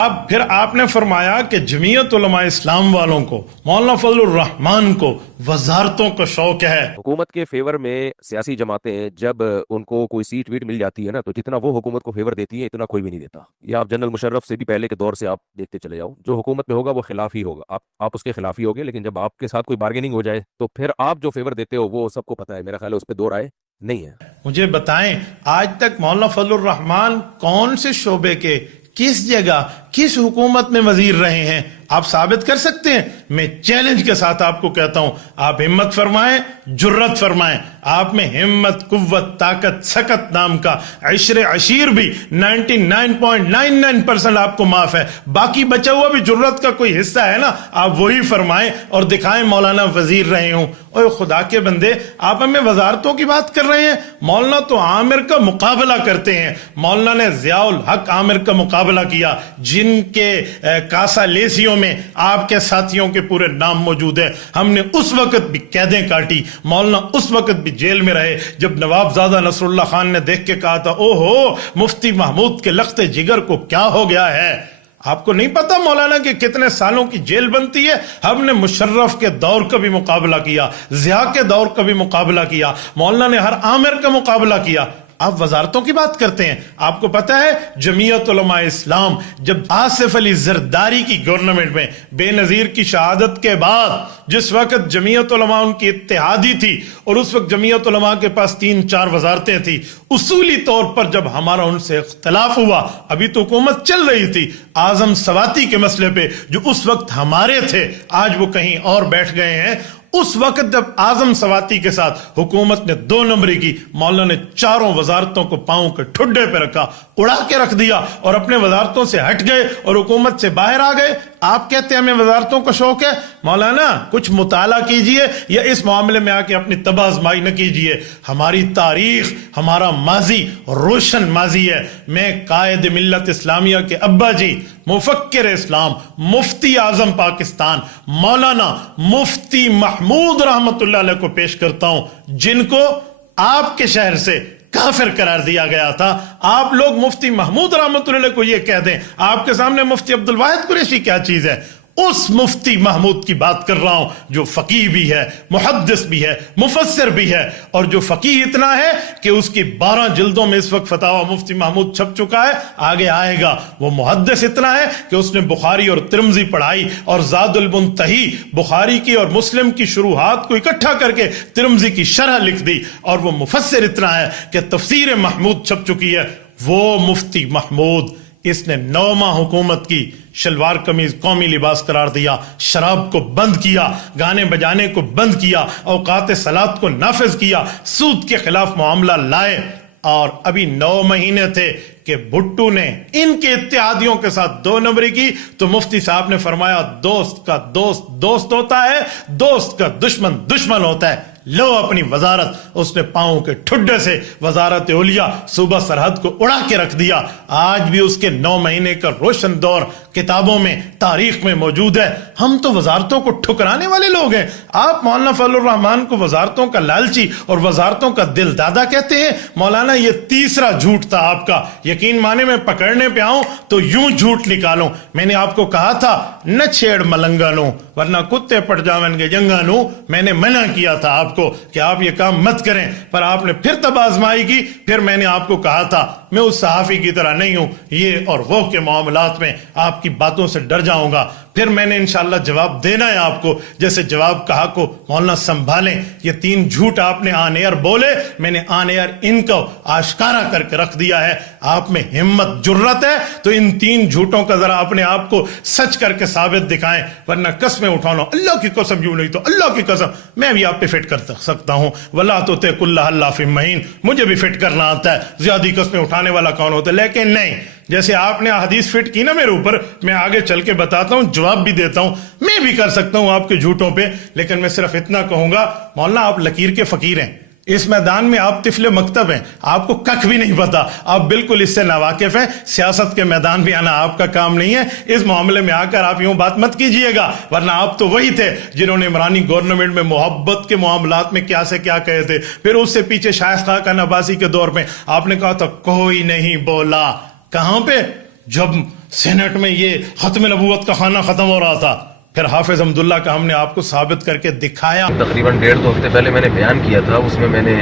اب پھر آپ نے فرمایا کہ جمعیت علماء اسلام والوں کو، مولانا فضل الرحمان کو وزارتوں کا شوق ہے۔ حکومت کے فیور میں سیاسی جماعتیں جب ان کو کوئی سیٹ ویٹ مل جاتی ہے نا، تو جتنا وہ حکومت کو فیور دیتی ہے اتنا کوئی بھی نہیں دیتا۔ یہ آپ جنرل مشرف سے بھی پہلے کے دور سے آپ دیکھتے چلے جاؤ، جو حکومت میں ہوگا وہ خلاف ہی ہوگا، آپ اس کے خلاف ہی ہوگے، لیکن جب آپ کے ساتھ کوئی بارگیننگ ہو جائے تو پھر آپ جو فیور دیتے ہو وہ سب کو پتہ ہے، میرا خیال ہے اس پہ دو رائے نہیں ہے۔ مجھے بتائیں آج تک مولانا فضل الرحمان کون سے شعبے کے، کس جگہ، کس حکومت میں وزیر رہے ہیں؟ آپ ثابت کر سکتے ہیں؟ میں چیلنج کے ساتھ آپ کو کہتا ہوں، آپ ہمت فرمائیں، جرت فرمائیں، آپ میں ہمت، قوت، طاقت، سکت نام کا عشر عشیر بھی 99.99% آپ کو معاف ہے، باقی بچا ہوا بھی جرت کا کوئی حصہ ہے نا، آپ وہی فرمائیں اور دکھائیں مولانا وزیر رہے ہوں۔ اوہ خدا کے بندے، آپ ہمیں وزارتوں کی بات کر رہے ہیں؟ مولانا تو عامر کا مقابلہ کرتے ہیں، مولانا نے ضیاء الحق عامر کا مقابلہ کیا، جن کے کاسا لیسیوں میں آپ کے ساتھیوں کے پورے نام موجود ہیں۔ ہم نے اس وقت بھی قیدیں کاٹی، مولانا اس وقت بھی جیل میں رہے جب نواب زادہ نصر اللہ خان نے دیکھ کے کہا تھا او ہو مفتی محمود کے لخت جگر کو کیا ہو گیا ہے۔ آپ کو نہیں پتا مولانا کہ کتنے سالوں کی جیل بنتی ہے؟ ہم نے مشرف کے دور کا بھی مقابلہ کیا، ضیاء کے دور کا بھی مقابلہ کیا، مولانا نے ہر عامر کا مقابلہ کیا۔ آپ وزارتوں کی بات کرتے ہیں۔ آپ کو پتا ہے جمعیت علماء اسلام جب آصف علی زرداری کی گورنمنٹ میں بے نظیر کی شہادت کے بعد، جس وقت جمعیت علماء ان کی اتحادی تھی اور اس وقت جمعیت علماء کے پاس 3-4 وزارتیں تھی، اصولی طور پر جب ہمارا ان سے اختلاف ہوا، ابھی تو حکومت چل رہی تھی، اعظم سواتی کے مسئلے پہ جو اس وقت ہمارے تھے، آج وہ کہیں اور بیٹھ گئے ہیں، اس وقت جب اعظم سواتی کے ساتھ حکومت نے 2 نمبری کی، مولانا نے 4 وزارتوں کو پاؤں کے ٹھڈے پہ رکھا، اڑا کے رکھ دیا اور اپنے وزارتوں سے ہٹ گئے اور حکومت سے باہر آ گئے۔ آپ کہتے ہیں ہمیں وزارتوں کا شوق ہے؟ مولانا کچھ مطالعہ کیجئے یا اس معاملے میں آ کے اپنی تباہ آزمائی نہ کیجئے۔ ہماری تاریخ، ہمارا ماضی روشن ماضی ہے۔ میں قائد ملت اسلامیہ کے ابا جی، مفکر اسلام، مفتی اعظم پاکستان مولانا مفتی محمود رحمت اللہ علیہ کو پیش کرتا ہوں، جن کو آپ کے شہر سے کافر قرار دیا گیا تھا۔ آپ لوگ مفتی محمود رحمت اللہ علیہ کو یہ کہہ دیں، آپ کے سامنے مفتی عبدالواحد قریشی کیا چیز ہے؟ اس مفتی محمود کی بات کر رہا ہوں جو فقیہ بھی ہے، محدث بھی ہے، مفسر بھی ہے، اور جو فقیہ اتنا ہے کہ اس کی 12 جلدوں میں اس وقت فتاوی مفتی محمود چھپ چکا ہے، آگے آئے گا۔ وہ محدث اتنا ہے کہ اس نے بخاری اور ترمذی پڑھائی اور زاد المنتہی، بخاری کی اور مسلم کی شروحات کو اکٹھا کر کے ترمذی کی شرح لکھ دی، اور وہ مفسر اتنا ہے کہ تفسیر محمود چھپ چکی ہے۔ وہ مفتی محمود، اس نے 9 ماہ حکومت کی، شلوار قمیض قومی لباس قرار دیا، شراب کو بند کیا، گانے بجانے کو بند کیا، اوقات صلاۃ کو نافذ کیا، سود کے خلاف معاملہ لائے، اور ابھی 9 مہینے تھے کہ بھٹو نے ان کے اتحادیوں کے ساتھ 2 نمبری کی، تو مفتی صاحب نے فرمایا دوست کا دوست دوست ہوتا ہے، دوست کا دشمن دشمن ہوتا ہے، لو اپنی وزارت۔ اس نے پاؤں کے ٹھڈے سے وزارت اولیاء صوبہ سرحد کو اڑا کے رکھ دیا۔ آج بھی اس کے 9 مہینے کا روشن دور کتابوں میں، تاریخ میں موجود ہے۔ ہم تو وزارتوں کو ٹھکرانے والے لوگ ہیں۔ آپ مولانا فضل الرحمان کو وزارتوں کا لالچی اور وزارتوں کا دل دادا کہتے ہیں؟ مولانا یہ تیسرا جھوٹ تھا آپ کا۔ یقین مانے میں پکڑنے پہ آؤں تو یوں جھوٹ نکالوں۔ میں نے آپ کو کہا تھا نہ چھیڑ ملنگانوں ورنہ کتے پٹ جاون گے جنگانوں، میں نے منع کیا تھا آپ کو کہ آپ یہ کام مت کریں، پر آپ نے پھر تب آزمائی کی۔ پھر میں نے آپ کو کہا تھا میں اس صحافی کی طرح نہیں ہوں، یہ اور وہ کے معاملات میں آپ کی باتوں سے ڈر جاؤں گا۔ پھر میں نے انشاءاللہ جواب دینا ہے آپ کو، جیسے جواب کہا کو مولانا سنبھالیں۔ یہ 3 جھوٹ آپ نے آن ایئر بولے، میں نے آن ایئر ان کو آشکارا کر کے رکھ دیا ہے۔ آپ میں ہمت جرت ہے تو ان 3 جھوٹوں کا ذرا اپنے آپ کو سچ کر کے ثابت دکھائیں، ورنہ قسمیں اٹھانا، اللہ کی قسم یوں نہیں تو اللہ کی قسم میں بھی آپ پہ فٹ کر سکتا ہوں۔ ولا تطع اللہ اللہ مہین، مجھے بھی فٹ کرنا آتا ہے، زیادہ قسمیں اٹھانے والا کون ہوتا ہے، لیکن نہیں، جیسے آپ نے حدیث فٹ کی نا میرے اوپر، میں آگے چل کے بتاتا ہوں، جواب بھی دیتا ہوں، میں بھی کر سکتا ہوں آپ کے جھوٹوں پہ، لیکن میں صرف اتنا کہوں گا مولانا آپ لکیر کے فقیر ہیں، اس میدان میں آپ طفل مکتب ہیں، آپ کو ککھ بھی نہیں پتا، آپ بالکل اس سے ناواقف ہیں، سیاست کے میدان میں آنا آپ کا کام نہیں ہے، اس معاملے میں آ کر آپ یوں بات مت کیجئے گا، ورنہ آپ تو وہی تھے جنہوں نے عمرانی گورنمنٹ میں محبت کے معاملات میں کیا سے کیا کہے تھے، پھر اس سے پیچھے شائخ خاقان عباسی کے دور میں آپ نے کہا تھا کوئی نہیں بولا، کہاں پہ؟ جب سینٹ میں یہ ختم نبوت کا خانہ ختم ہو رہا تھا. پھر حافظ حمداللہ کا ہم نے آپ کو ثابت کر کے دکھایا. تقریباً 1.5-2 ہفتے پہلے میں نے بیان کیا تھا، اس میں میں نے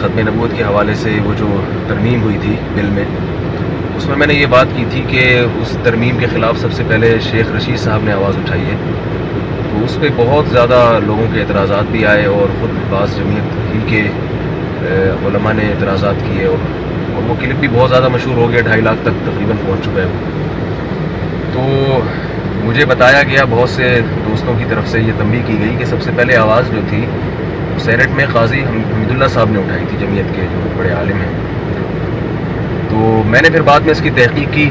ختم نبوت کے حوالے سے وہ جو ترمیم ہوئی تھی بل میں، اس میں نے یہ بات کی تھی کہ اس ترمیم کے خلاف سب سے پہلے شیخ رشید صاحب نے آواز اٹھائی ہے. تو اس پہ بہت زیادہ لوگوں کے اعتراضات بھی آئے اور خود بعض جمعیت ہی کے علماء نے اعتراضات کیے، اور وہ کلپ بھی بہت زیادہ مشہور ہو گیا، 2.5 لاکھ تک تقریباً پہنچ چکا ہے. تو مجھے بتایا گیا بہت سے دوستوں کی طرف سے، یہ تنبیہ کی گئی کہ سب سے پہلے آواز جو تھی سینٹ میں قاضی حمیداللہ صاحب نے اٹھائی تھی، جمعیت کے جو بڑے عالم ہیں. تو میں نے پھر بعد میں اس کی تحقیق کی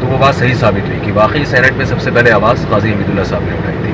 تو وہ بات صحیح ثابت ہوئی کہ واقعی سینٹ میں سب سے پہلے آواز قاضی حمیداللہ صاحب نے اٹھائی تھی.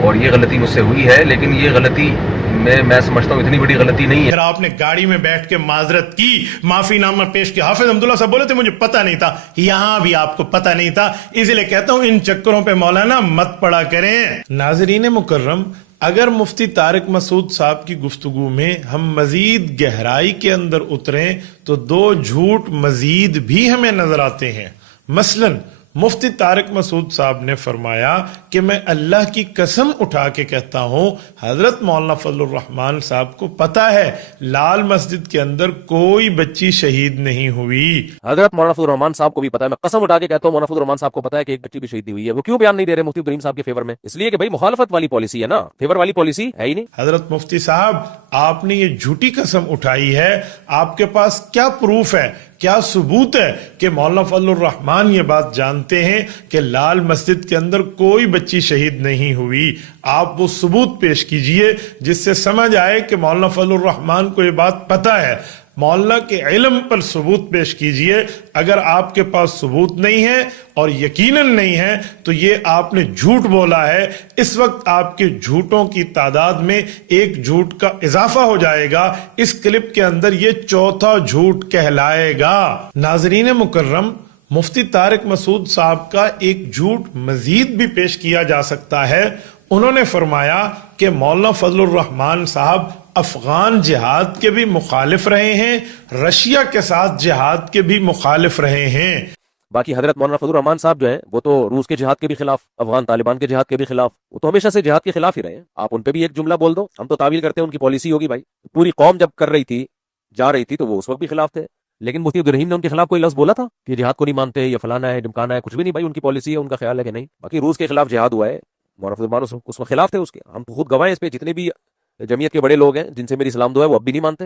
اور یہ غلطی مجھ سے ہوئی ہے، لیکن یہ غلطی میں سمجھتا ہوں اتنی بڑی غلطی نہیں ہے. پھر آپ نے گاڑی میں بیٹھ کے معذرت کی، معافی نامہ پیش کیا. حافظ حمداللہ صاحب بولے تھے مجھے پتہ نہیں تھا، یہاں بھی آپ کو پتہ نہیں تھا. اسی لیے کہتا ہوں ان چکروں پہ مولانا مت پڑا کریں. ناظرین مکرم، اگر مفتی طارق مسعود صاحب کی گفتگو میں ہم مزید گہرائی کے اندر اتریں تو 2 جھوٹ مزید بھی ہمیں نظر آتے ہیں. مثلاً مفتی طارق مسعود صاحب نے فرمایا کہ میں اللہ کی قسم اٹھا کے کہتا ہوں حضرت مولانا فضل الرحمان صاحب کو پتہ ہے لال مسجد کے اندر کوئی بچی شہید نہیں ہوئی. حضرت مولانا فضل الرحمان صاحب کو بھی پتا ہے، میں قسم اٹھا کے کہتا ہوں مولانا فضل الرحمان صاحب کو پتا ہے کہ ایک بچی بھی شہید نہیں ہوئی ہے. وہ کیوں بیان نہیں دے رہے مفتی عبدالرحیم صاحب کے فیور میں؟ اس لیے کہ بھائی مخالفت والی پالیسی ہے نا، فیور والی پالیسی ہے ہی نہیں. حضرت مفتی صاحب، آپ نے یہ جھوٹی قسم اٹھائی ہے، آپ کے پاس کیا پروف ہے، کیا ثبوت ہے کہ مولانا فضل الرحمان یہ بات جانتے ہیں کہ لال مسجد کے اندر کوئی بچی شہید نہیں ہوئی؟ آپ وہ ثبوت پیش کیجئے جس سے سمجھ آئے کہ مولانا فضل الرحمان کو یہ بات پتہ ہے. مولانا کے علم پر ثبوت پیش کیجئے. اگر آپ کے پاس ثبوت نہیں ہے اور یقیناً نہیں ہے تو یہ آپ نے جھوٹ بولا ہے. اس وقت آپ کے جھوٹوں کی تعداد میں ایک جھوٹ کا اضافہ ہو جائے گا. اس کلپ کے اندر یہ 4تھا جھوٹ کہلائے گا. ناظرین مکرم، مفتی طارق مسعود صاحب کا ایک جھوٹ مزید بھی پیش کیا جا سکتا ہے. انہوں نے فرمایا کہ مولانا فضل الرحمان صاحب افغان جہاد کے بھی مخالف رہے ہیں، رشیا کے ساتھ جہاد کے بھی مخالف رہے ہیں. باقی حضرت مولانا فضل الرحمان صاحب جو ہیں وہ تو روس کے جہاد کے بھی خلاف، افغان طالبان کے جہاد کے بھی خلاف، وہ تو ہمیشہ سے جہاد کے خلاف ہی رہے ہیں. آپ ان پہ بھی ایک جملہ بول دو، ہم تو تعویل کرتے ہیں ان کی پالیسی ہوگی. بھائی پوری قوم جب کر رہی تھی، جا رہی تھی، تو وہ اس وقت بھی خلاف تھے. لیکن مفتی عبدالرحیم نے ان کے خلاف کوئی لفظ بولا تھا کہ جہاد کو نہیں مانتے یا فلانا ہے ڈمکانا ہے؟ کچھ بھی نہیں بھائی، ان کی پالیسی ہے، ان کا خیال ہے کہ نہیں. باقی روس کے خلاف جہاد ہوا ہے، مولانا فضل الرحمان اس میں خلاف تھے اس کے، ہم تو خود گواہ ہیں اس پہ. جتنے بھی جمعیت کے بڑے لوگ ہیں جن سے میری سلام دعا ہے وہ اب بھی نہیں مانتے.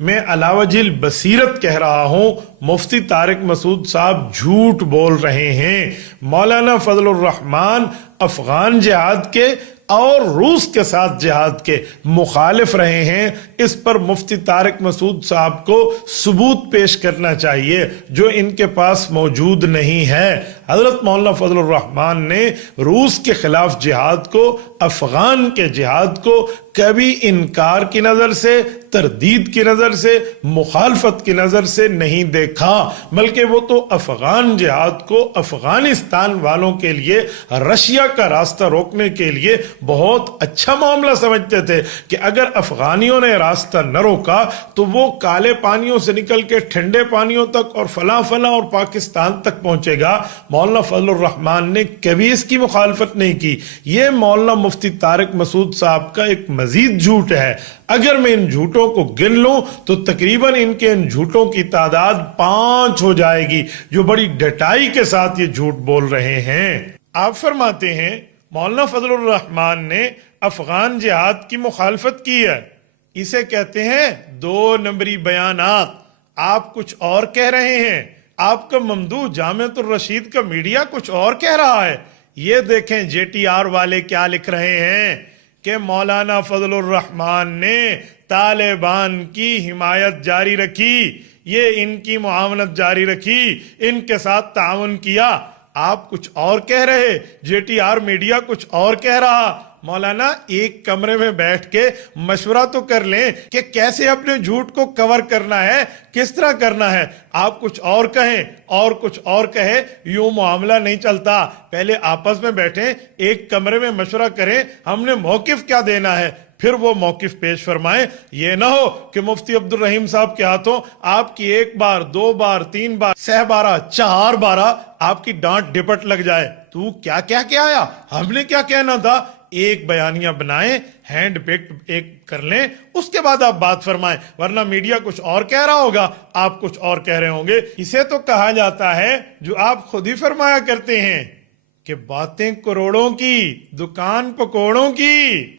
میں علاوہ جل بصیرت کہہ رہا ہوں، مفتی طارق مسعود صاحب جھوٹ بول رہے ہیں. مولانا فضل الرحمان افغان جہاد کے اور روس کے ساتھ جہاد کے مخالف رہے ہیں. اس پر مفتی طارق مسعود صاحب کو ثبوت پیش کرنا چاہیے جو ان کے پاس موجود نہیں ہے. حضرت مولانا فضل الرحمان نے روس کے خلاف جہاد کو، افغان کے جہاد کو کبھی انکار کی نظر سے، تردید کی نظر سے، مخالفت کی نظر سے نہیں دیکھا، بلکہ وہ تو افغان جہاد کو افغانستان والوں کے لیے رشیا کا راستہ روکنے کے لیے بہت اچھا معاملہ سمجھتے تھے کہ اگر افغانیوں نے راستہ نہ روکا تو وہ کالے پانیوں سے نکل کے ٹھنڈے پانیوں تک اور فلاں فلاں اور پاکستان تک پہنچے گا. مولانا فضل الرحمان نے کبھی اس کی مخالفت نہیں کی. یہ مولانا مفتی طارق مسعود صاحب کا ایک مزید جھوٹ ہے. اگر میں ان جھوٹوں کو گن لوں تو تقریباً ان کے ان جھوٹوں کی تعداد 5 ہو جائے گی جو بڑی ڈٹائی کے ساتھ یہ جھوٹ بول رہے ہیں. آپ فرماتے ہیں مولانا فضل الرحمان نے افغان جہاد کی مخالفت کی ہے. اسے کہتے ہیں 2 نمبری بیانات. آپ کچھ اور کہہ رہے ہیں، آپ کا ممدوح جامعۃ الرشید کا میڈیا کچھ اور کہہ رہا ہے. یہ دیکھیں JTR والے کیا لکھ رہے ہیں کہ مولانا فضل الرحمان نے طالبان کی حمایت جاری رکھی، یہ ان کی معاونت جاری رکھی، ان کے ساتھ تعاون کیا. آپ کچھ اور کہہ رہے، JTR میڈیا کچھ اور کہہ رہا. مولانا ایک کمرے میں بیٹھ کے مشورہ تو کر لیں کہ کیسے اپنے جھوٹ کو کور کرنا ہے، کس طرح کرنا ہے. آپ کچھ اور کہیں اور کچھ اور کہے، یوں معاملہ نہیں چلتا. پہلے آپس میں بیٹھیں، ایک کمرے میں مشورہ کریں، ہم نے موقف کیا دینا ہے، پھر وہ موقف پیش فرمائیں. یہ نہ ہو کہ مفتی عبد الرحیم صاحب کے ہاتھوں آپ کی 1 بار 2 بار 3 بار 6 بارہ 4 بارہ آپ کی ڈانٹ ڈپٹ لگ جائے. تو کیا کیا آیا, ہم نے کیا کہنا تھا؟ ایک بیانیہ بنائیں, ہینڈ پکڈ ایک کر لیں, اس کے بعد آپ بات فرمائیں, ورنہ میڈیا کچھ اور کہہ رہا ہوگا, آپ کچھ اور کہہ رہے ہوں گے. اسے تو کہا جاتا ہے جو آپ خود ہی فرمایا کرتے ہیں کہ باتیں کروڑوں کی, دکان پکوڑوں کی.